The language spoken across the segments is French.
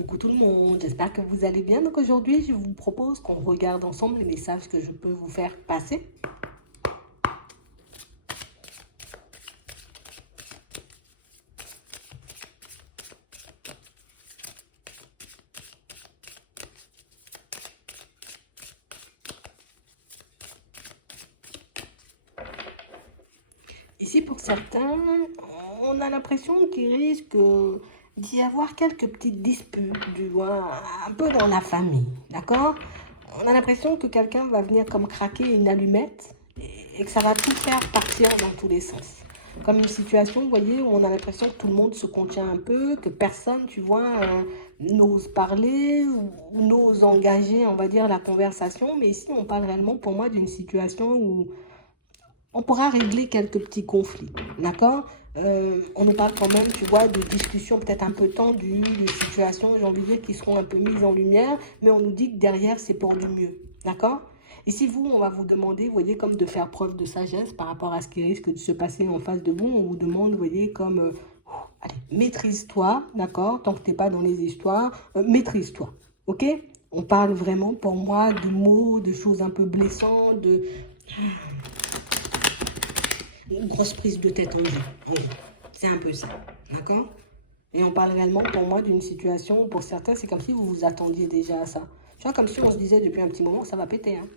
Coucou tout le monde, j'espère que vous allez bien. Donc aujourd'hui, je vous propose qu'on regarde ensemble les messages que je peux vous faire passer. Ici, pour certains, on a l'impression qu'il risque d'y avoir quelques petites disputes, tu vois, un peu dans la famille, d'accord? On a l'impression que quelqu'un va venir comme craquer une allumette et que ça va tout faire partir dans tous les sens. Comme une situation, vous voyez, où on a l'impression que tout le monde se contient un peu, que personne, tu vois, n'ose parler ou n'ose engager, on va dire, la conversation. Mais ici, on parle réellement pour moi d'une situation où on pourra régler quelques petits conflits, d'accord? On nous parle quand même, tu vois, de discussions peut-être un peu tendues, de situations, j'ai envie de dire, qui seront un peu mises en lumière, mais on nous dit que derrière, c'est pour du mieux, d'accord? Ici, vous, on va vous demander, vous voyez, comme de faire preuve de sagesse par rapport à ce qui risque de se passer en face de vous. On vous demande, vous voyez, comme, allez, maîtrise-toi, d'accord? Tant que tu n'es pas dans les histoires, maîtrise-toi, ok? On parle vraiment, pour moi, de mots, de choses un peu blessantes, de une grosse prise de tête en jeu. C'est un peu ça, d'accord? Et on parle réellement pour moi d'une situation où pour certains, c'est comme si vous vous attendiez déjà à ça. Tu vois, comme si on se disait depuis un petit moment, ça va péter, hein.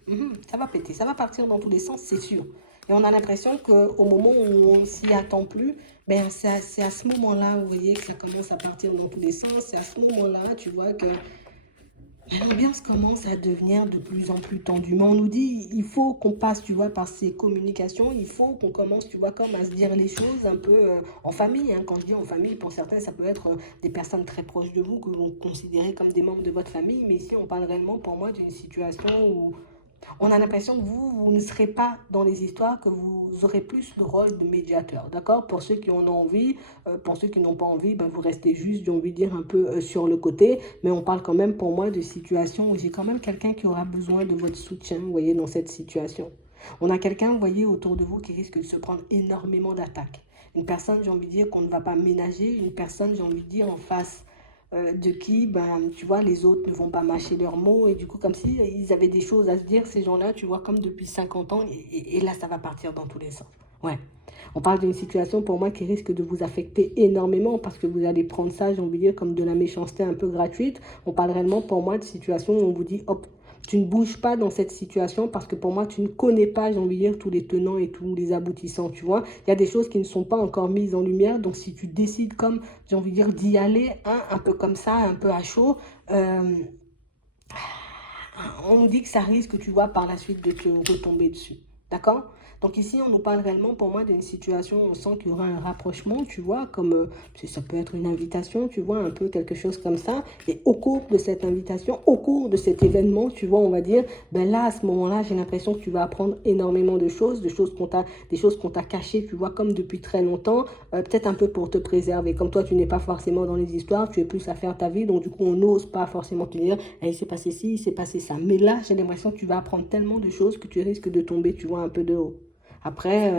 Ça va péter, ça va partir dans tous les sens, c'est sûr. Et on a l'impression qu'au moment où on s'y attend plus, ben c'est à ce moment-là, vous voyez, que ça commence à partir dans tous les sens. C'est à ce moment-là, tu vois, que l'ambiance commence à devenir de plus en plus tendue. Mais on nous dit, il faut qu'on passe, tu vois, par ces communications. Il faut qu'on commence, tu vois, comme à se dire les choses un peu en famille, hein. Quand je dis en famille, pour certains, ça peut être des personnes très proches de vous que vous considérez comme des membres de votre famille. Mais ici, on parle réellement, pour moi, d'une situation où on a l'impression que vous ne serez pas dans les histoires, que vous aurez plus le rôle de médiateur, d'accord? Pour ceux qui en ont envie, pour ceux qui n'ont pas envie, ben vous restez juste, j'ai envie de dire, un peu sur le côté. Mais on parle quand même pour moi de situations où j'ai quand même quelqu'un qui aura besoin de votre soutien, vous voyez, dans cette situation. On a quelqu'un, vous voyez, autour de vous qui risque de se prendre énormément d'attaques. Une personne, j'ai envie de dire, qu'on ne va pas ménager, une personne, j'ai envie de dire, en face de qui, ben, tu vois, les autres ne vont pas mâcher leurs mots. Et du coup, comme si ils avaient des choses à se dire, ces gens-là, tu vois, comme depuis 50 ans. Et là, ça va partir dans tous les sens. Ouais. On parle d'une situation pour moi qui risque de vous affecter énormément parce que vous allez prendre ça, j'ai envie de dire, comme de la méchanceté un peu gratuite. On parle réellement pour moi de situation où on vous dit, hop, tu ne bouges pas dans cette situation parce que pour moi, tu ne connais pas, j'ai envie de dire, tous les tenants et tous les aboutissants, tu vois. Il y a des choses qui ne sont pas encore mises en lumière. Donc, si tu décides, comme, j'ai envie de dire, d'y aller, hein, un peu comme ça, un peu à chaud, on nous dit que ça risque, tu vois, par la suite de te retomber dessus. D'accord? Donc ici, on nous parle réellement, pour moi, d'une situation où on sent qu'il y aura un rapprochement, tu vois, comme ça peut être une invitation, tu vois, un peu quelque chose comme ça. Et au cours de cette invitation, au cours de cet événement, tu vois, on va dire, ben là, à ce moment-là, j'ai l'impression que tu vas apprendre énormément de choses des choses qu'on t'a cachées, tu vois, comme depuis très longtemps, peut-être un peu pour te préserver. Comme toi, tu n'es pas forcément dans les histoires, tu es plus à faire ta vie, donc du coup, on n'ose pas forcément te dire, hey, il s'est passé ci, il s'est passé ça. Mais là, j'ai l'impression que tu vas apprendre tellement de choses que tu risques de tomber, tu vois, un peu de haut. Après,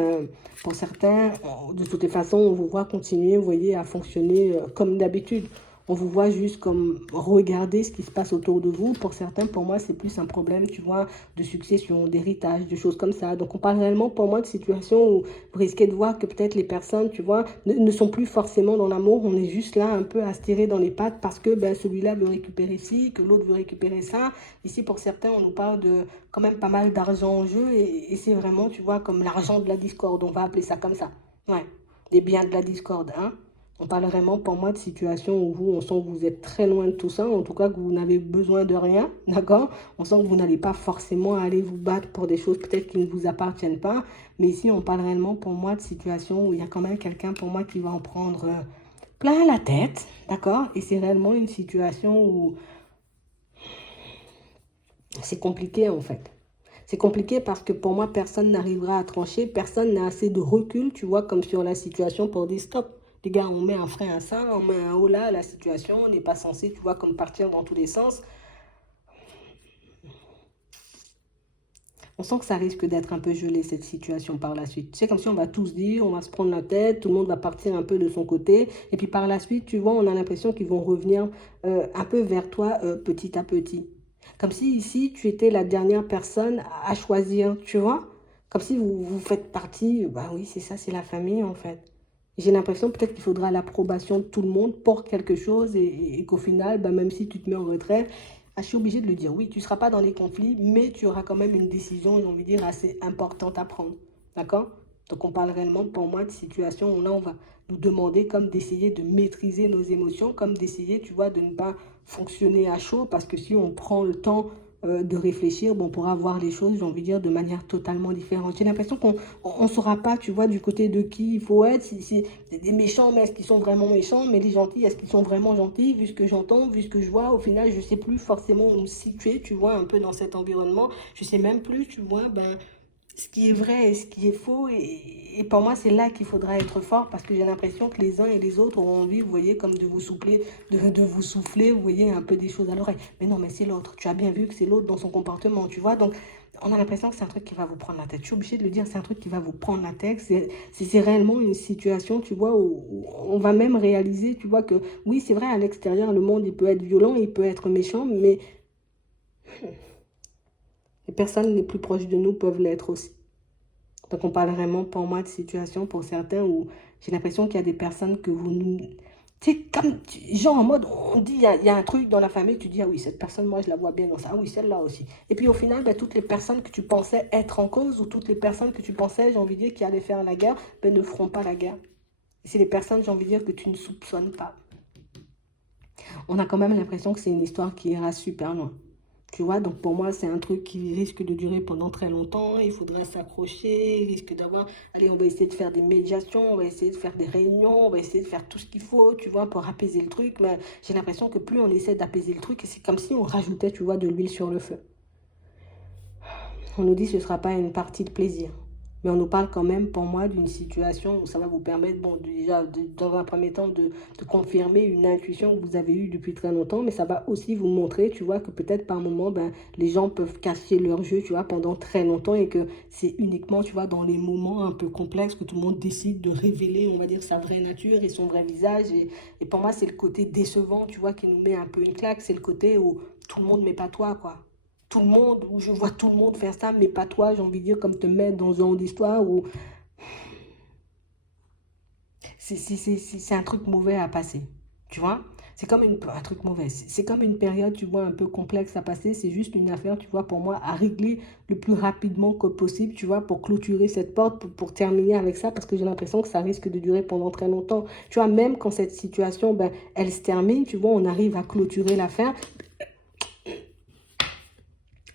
pour certains, de toutes les façons, on vous voit continuer, vous voyez, à fonctionner comme d'habitude. On vous voit juste comme regarder ce qui se passe autour de vous. Pour certains, pour moi, c'est plus un problème, tu vois, de succession, d'héritage, de choses comme ça. Donc, on parle réellement, pour moi, de situations où vous risquez de voir que peut-être les personnes, tu vois, ne sont plus forcément dans l'amour. On est juste là un peu à se tirer dans les pattes parce que ben, celui-là veut récupérer ci, que l'autre veut récupérer ça. Ici, pour certains, on nous parle de quand même pas mal d'argent en jeu et c'est vraiment, tu vois, comme l'argent de la discorde. On va appeler ça comme ça. Ouais, des biens de la discorde, hein. On parle vraiment pour moi de situation où vous, on sent que vous êtes très loin de tout ça, en tout cas que vous n'avez besoin de rien, d'accord? On sent que vous n'allez pas forcément aller vous battre pour des choses peut-être qui ne vous appartiennent pas, mais ici on parle réellement pour moi de situation où il y a quand même quelqu'un pour moi qui va en prendre plein la tête, d'accord? Et c'est réellement une situation où c'est compliqué en fait. C'est compliqué parce que pour moi, personne n'arrivera à trancher, personne n'a assez de recul, tu vois, comme sur la situation pour dire stop. Les gars, on met un frein à ça, on met un haut là à la situation, on n'est pas censé, tu vois, comme partir dans tous les sens. On sent que ça risque d'être un peu gelé, cette situation par la suite. C'est comme si on va tous dire, on va se prendre la tête, tout le monde va partir un peu de son côté. Et puis par la suite, tu vois, on a l'impression qu'ils vont revenir un peu vers toi petit à petit. Comme si ici, tu étais la dernière personne à choisir, tu vois. Comme si vous faites partie, bah oui, c'est ça, c'est la famille en fait. J'ai l'impression peut-être qu'il faudra l'approbation de tout le monde pour quelque chose et qu'au final, bah, même si tu te mets en retrait, ah, je suis obligée de le dire. Oui, tu ne seras pas dans les conflits, mais tu auras quand même une décision, j'ai envie de dire, assez importante à prendre. D'accord? Donc on parle réellement pour moi de situation où là, on va nous demander comme d'essayer de maîtriser nos émotions, comme d'essayer, tu vois, de ne pas fonctionner à chaud, parce que si on prend le temps de réfléchir, bon, on pourra voir les choses, j'ai envie de dire, de manière totalement différente. J'ai l'impression qu'on ne saura pas, tu vois, du côté de qui il faut être. Si c'est des méchants, mais est-ce qu'ils sont vraiment méchants? Mais les gentils, est-ce qu'ils sont vraiment gentils? Vu ce que j'entends, vu ce que je vois, au final, je ne sais plus forcément où me situer, tu vois, un peu dans cet environnement. Je ne sais même plus, tu vois, ben, ce qui est vrai et ce qui est faux. Et pour moi, c'est là qu'il faudra être fort parce que j'ai l'impression que les uns et les autres ont envie, vous voyez, comme de vous souffler, de vous souffler, vous voyez, un peu des choses à l'oreille. Mais non, mais c'est l'autre. Tu as bien vu que c'est l'autre dans son comportement, tu vois. Donc, on a l'impression que c'est un truc qui va vous prendre la tête. Je suis obligée de le dire, c'est un truc qui va vous prendre la tête. C'est réellement une situation, tu vois, où on va même réaliser, tu vois, que oui, c'est vrai, à l'extérieur, le monde, il peut être violent, il peut être méchant, mais les personnes les plus proches de nous peuvent l'être aussi. Donc on parle vraiment pour moi de situation pour certains où j'ai l'impression qu'il y a des personnes que vous... Tu sais, comme, genre en mode, on dit, il y a un truc dans la famille, tu dis, ah oui, cette personne, moi, je la vois bien dans ça. Ah oui, celle-là aussi. Et puis au final, ben, toutes les personnes que tu pensais être en cause ou toutes les personnes que tu pensais, j'ai envie de dire, qui allaient faire la guerre, ben, ne feront pas la guerre. Et c'est les personnes, j'ai envie de dire, que tu ne soupçonnes pas. On a quand même l'impression que c'est une histoire qui ira super loin. Tu vois, donc pour moi, c'est un truc qui risque de durer pendant très longtemps. Il faudra s'accrocher, il risque d'avoir... Allez, on va essayer de faire des médiations, on va essayer de faire des réunions, on va essayer de faire tout ce qu'il faut, tu vois, pour apaiser le truc. Mais j'ai l'impression que plus on essaie d'apaiser le truc, c'est comme si on rajoutait, tu vois, de l'huile sur le feu. On nous dit que ce ne sera pas une partie de plaisir. Mais on nous parle quand même, pour moi, d'une situation où ça va vous permettre, bon, déjà, dans un premier temps, de confirmer une intuition que vous avez eue depuis très longtemps, mais ça va aussi vous montrer, tu vois, que peut-être par moment, ben, les gens peuvent cacher leur jeu, tu vois, pendant très longtemps et que c'est uniquement, tu vois, dans les moments un peu complexes que tout le monde décide de révéler, on va dire, sa vraie nature et son vrai visage. Et pour moi, c'est le côté décevant, tu vois, qui nous met un peu une claque. C'est le côté où tout le monde, mais pas toi, quoi. Tout le monde, où je vois tout le monde faire ça, mais pas toi, j'ai envie de dire, comme te mettre dans un genre d'histoire où c'est un truc mauvais à passer, tu vois. C'est comme un truc mauvais, c'est comme une période, tu vois, un peu complexe à passer, c'est juste une affaire, tu vois, pour moi, à régler le plus rapidement que possible, tu vois, pour clôturer cette porte, pour terminer avec ça, parce que j'ai l'impression que ça risque de durer pendant très longtemps. Tu vois, même quand cette situation, ben, elle se termine, tu vois, on arrive à clôturer l'affaire,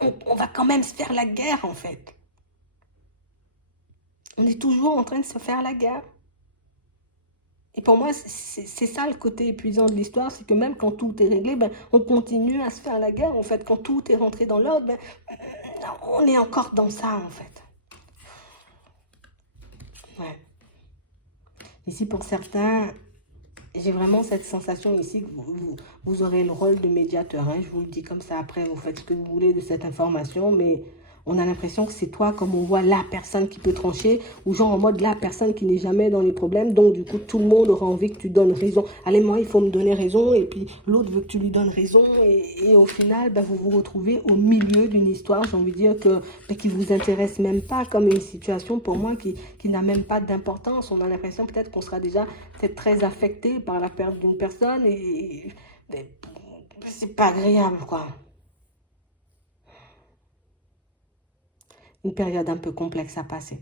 on va quand même se faire la guerre, en fait. On est toujours en train de se faire la guerre. Et pour moi, c'est ça le côté épuisant de l'histoire, c'est que même quand tout est réglé, ben, on continue à se faire la guerre. En fait, quand tout est rentré dans l'ordre, ben, on est encore dans ça, en fait. Ouais. Ici, pour certains, j'ai vraiment cette sensation ici que vous aurez le rôle de médiateur. Hein. Je vous le dis comme ça, après, vous faites ce que vous voulez de cette information, mais on a l'impression que c'est toi, comme on voit la personne qui peut trancher, ou genre en mode la personne qui n'est jamais dans les problèmes. Donc, du coup, tout le monde aura envie que tu donnes raison. Allez, moi, il faut me donner raison, et puis l'autre veut que tu lui donnes raison, et au final, ben, vous vous retrouvez au milieu d'une histoire, j'ai envie de dire, qui ne vous intéresse même pas, comme une situation, pour moi, qui n'a même pas d'importance. On a l'impression peut-être qu'on sera déjà peut-être très affecté par la perte d'une personne, et c'est pas agréable, quoi. Une période un peu complexe à passer.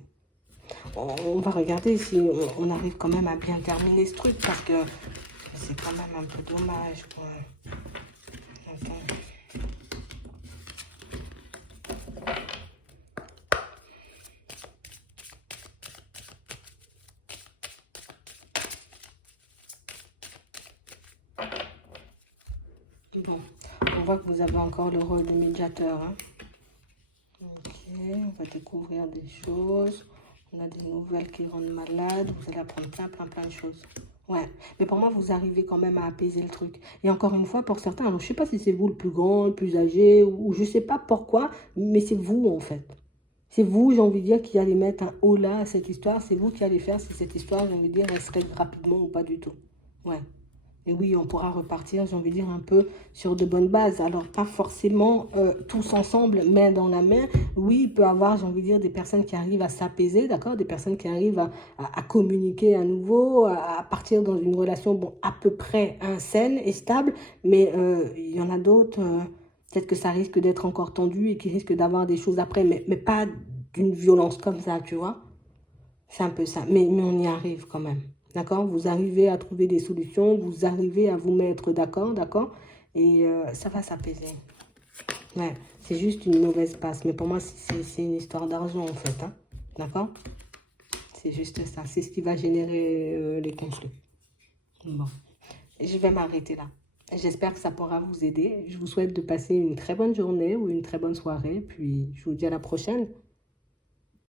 On va regarder si on arrive quand même à bien terminer ce truc parce que c'est quand même un peu dommage, quoi. Attends. Bon, on voit que vous avez encore le rôle de médiateur. Hein. Ok, on va découvrir des choses. On a des nouvelles qui rendent malade. Vous allez apprendre plein de choses. Ouais, mais pour moi, vous arrivez quand même à apaiser le truc. Et encore une fois, pour certains, alors je sais pas si c'est vous le plus grand, le plus âgé, ou je sais pas pourquoi, mais c'est vous en fait. C'est vous, j'ai envie de dire, qui allez mettre un haut là à cette histoire. C'est vous qui allez faire si cette histoire, j'ai envie de dire, elle se règle rapidement ou pas du tout. Ouais. Et oui, on pourra repartir, j'ai envie de dire, un peu sur de bonnes bases. Alors, pas forcément tous ensemble, main dans la main. Oui, il peut y avoir, j'ai envie de dire, des personnes qui arrivent à s'apaiser, d'accord? Des personnes qui arrivent à communiquer à nouveau, à partir dans une relation, bon, à peu près saine et stable. Mais il y en a d'autres, peut-être que ça risque d'être encore tendu et qui risquent d'avoir des choses après, mais pas d'une violence comme ça, tu vois? C'est un peu ça, mais on y arrive quand même. D'accord? Vous arrivez à trouver des solutions, vous arrivez à vous mettre d'accord, d'accord? Et ça va s'apaiser. Ouais, c'est juste une mauvaise passe. Mais pour moi, c'est une histoire d'argent en fait. Hein? D'accord? C'est juste ça. C'est ce qui va générer les conflits. Bon, je vais m'arrêter là. J'espère que ça pourra vous aider. Je vous souhaite de passer une très bonne journée ou une très bonne soirée. Puis je vous dis à la prochaine.